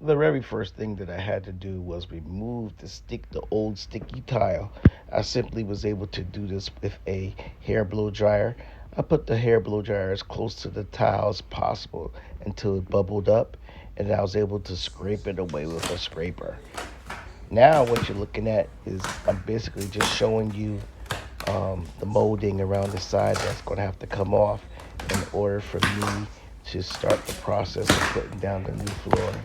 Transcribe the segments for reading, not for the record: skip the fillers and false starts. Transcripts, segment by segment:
The very first thing that I had to do was remove the old sticky tile. I simply was able to do this with a hair blow dryer. I put the hair blow dryer as close to the tile as possible until it bubbled up, and I was able to scrape it away with a scraper. Now what you're looking at is I'm basically just showing you the molding around the side that's going to have to come off in order for me to start the process of putting down the new flooring.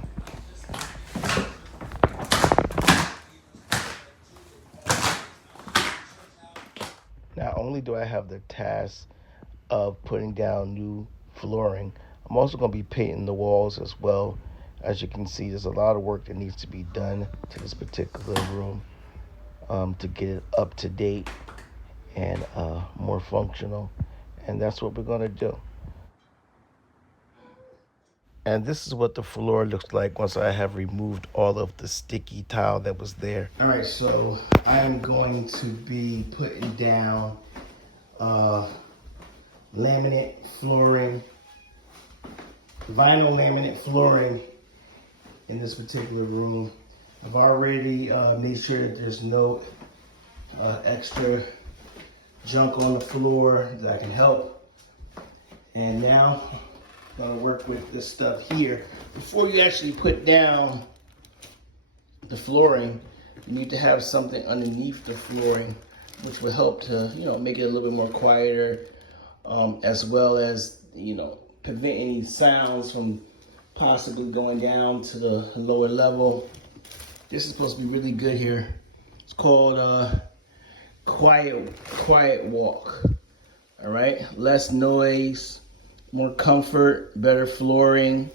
Not only do I have the task of putting down new flooring, I'm also going to be painting the walls as well. As you can see, there's a lot of work that needs to be done to this particular room to get it up to date and more functional. And that's what we're going to do. And this is what the floor looks like once I have removed all of the sticky tile that was there. All right, so I'm going to be putting down uh, laminate flooring, vinyl laminate flooring in this particular room. I've already made sure that there's no extra junk on the floor that can help. And now I'm gonna work with this stuff here. Before you actually put down the flooring, you need to have something underneath the flooring, which will help to, make it a little bit more quieter, as well as, prevent any sounds from possibly going down to the lower level. This is supposed to be really good here. It's called quiet walk. All right, less noise, more comfort, better flooring.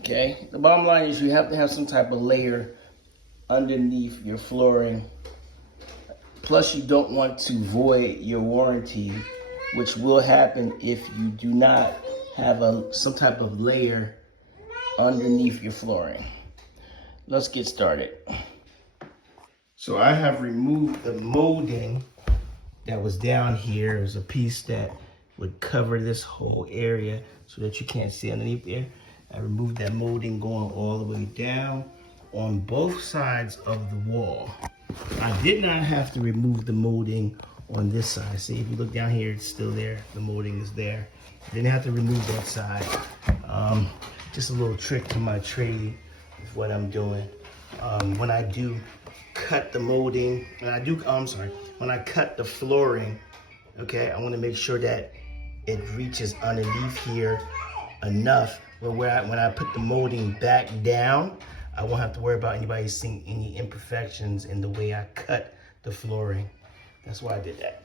Okay, the bottom line is you have to have some type of layer underneath your flooring. Plus, you don't want to void your warranty, which will happen if you do not have some type of layer underneath your flooring. Let's get started. So I have removed the molding that was down here. It was a piece that would cover this whole area so that you can't see underneath there. I removed that molding going all the way down on both sides of the wall. I did not have to remove the molding on this side. See, if you look down here, it's still there. The molding is there. I didn't have to remove that side. Just a little trick to my trade with what I'm doing. When I do cut the molding, when I cut the flooring, okay, I want to make sure that it reaches underneath here enough where when I put the molding back down, I won't have to worry about anybody seeing any imperfections in the way I cut the flooring. That's why I did that.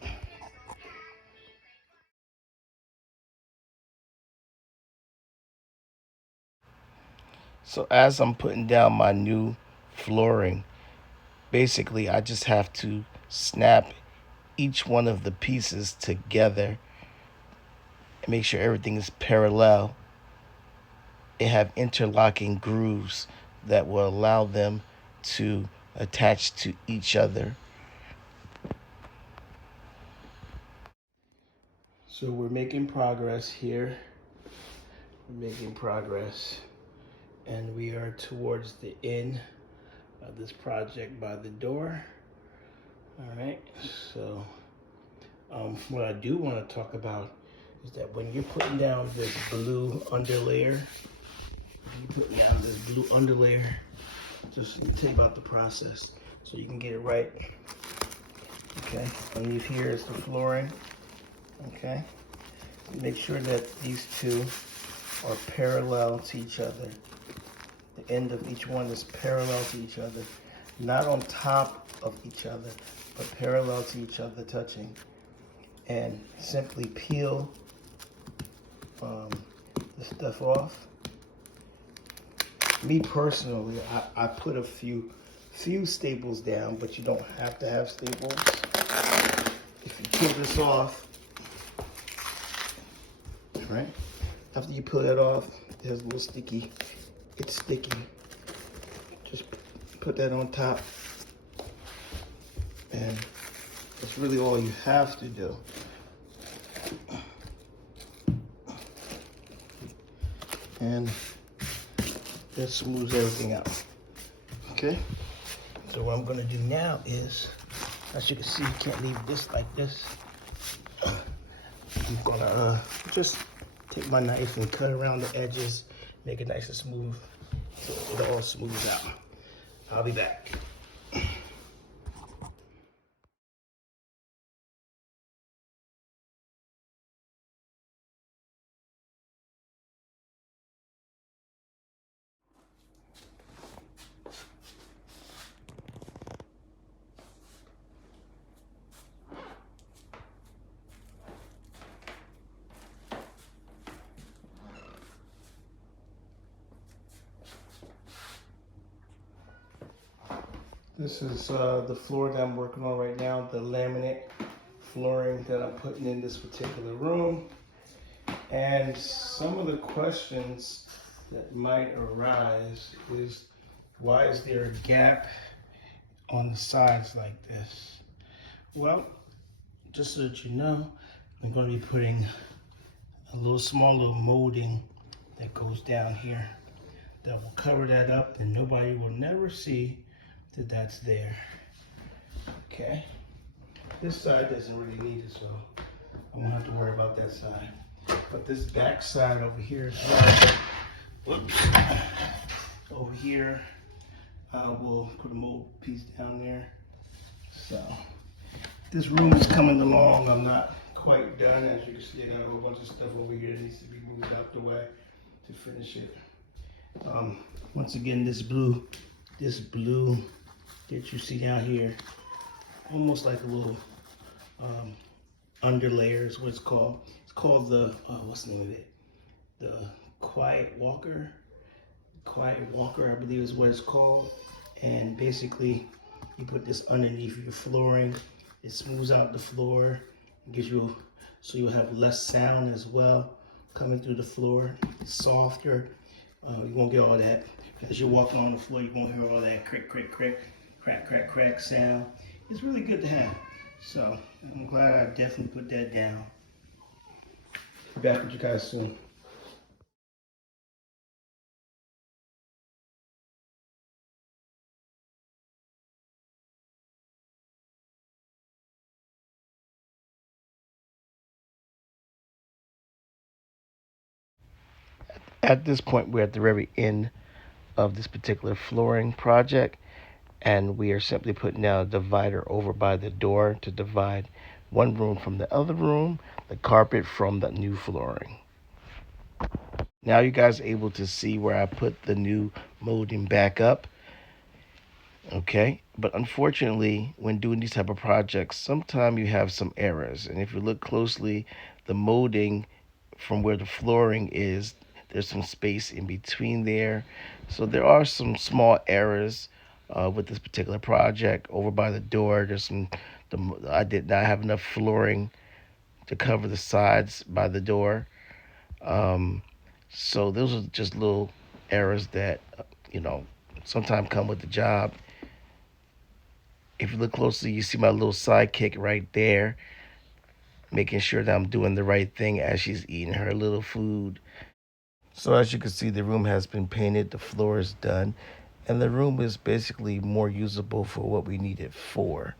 So as I'm putting down my new flooring, basically I just have to snap each one of the pieces together and make sure everything is parallel. They have interlocking grooves that will allow them to attach to each other. So we're making progress here. We're making progress. And we are towards the end of this project by the door. All right, so what I do want to talk about is that when you're putting down this blue underlayer, just let me tell you about the process so you can get it right. Okay, underneath here is the flooring. Okay, make sure that these two are parallel to each other. The end of each one is parallel to each other, not on top of each other, but parallel to each other, touching. And simply peel the stuff off. Me personally, I put a few staples down, but you don't have to have staples. If you peel this off, right? After you peel that off, there's a little sticky. It's sticky. Just put that on top, and that's really all you have to do. And That smooths everything out. Okay? So what I'm gonna do now is, as you can see, you can't leave this like this. I'm gonna just take my knife and cut around the edges, make it nice and smooth, so it all smooths out. I'll be back. This is the floor that I'm working on right now, the laminate flooring that I'm putting in this particular room. And some of the questions that might arise is, why is there a gap on the sides like this? Well, just so that you know, I'm going to be putting a small little molding that goes down here that will cover that up, and nobody will never see that that's there. Okay, this side doesn't really need it, so I won't have to worry about that side. But this back side over here as well, whoops, over here, we'll put a mold piece down there. So this room is coming along. I'm not quite done. As you can see, I got a whole bunch of stuff over here that needs to be moved out the way to finish it. Once again, this blue that you see down here, almost like a little underlayer is what it's called. It's called the, what's the name of it? The Quiet Walker, I believe is what it's called. And basically, you put this underneath your flooring. It smooths out the floor, gives you, so you'll have less sound as well coming through the floor. It's softer. You won't get all that. As you're walking on the floor, you won't hear all that crick, crick, crick, crack, crack, crack sound. It's really good to have. So I'm glad I definitely put that down. Be back with you guys soon. At this point, we're at the very end of this particular flooring project, and we are simply putting down a divider over by the door to divide one room from the other room, the carpet from the new flooring. Now you guys are able to see where I put the new molding back up. Okay, but unfortunately, when doing these type of projects, sometimes you have some errors. And if you look closely, the molding from where the flooring is, there's some space in between there. So there are some small errors with this particular project. Over by the door, I did not have enough flooring to cover the sides by the door. Um, so those are just little errors that, sometimes come with the job. If you look closely, you see my little sidekick right there, making sure that I'm doing the right thing as she's eating her little food. So as you can see, the room has been painted, the floor is done, and the room is basically more usable for what we need it for.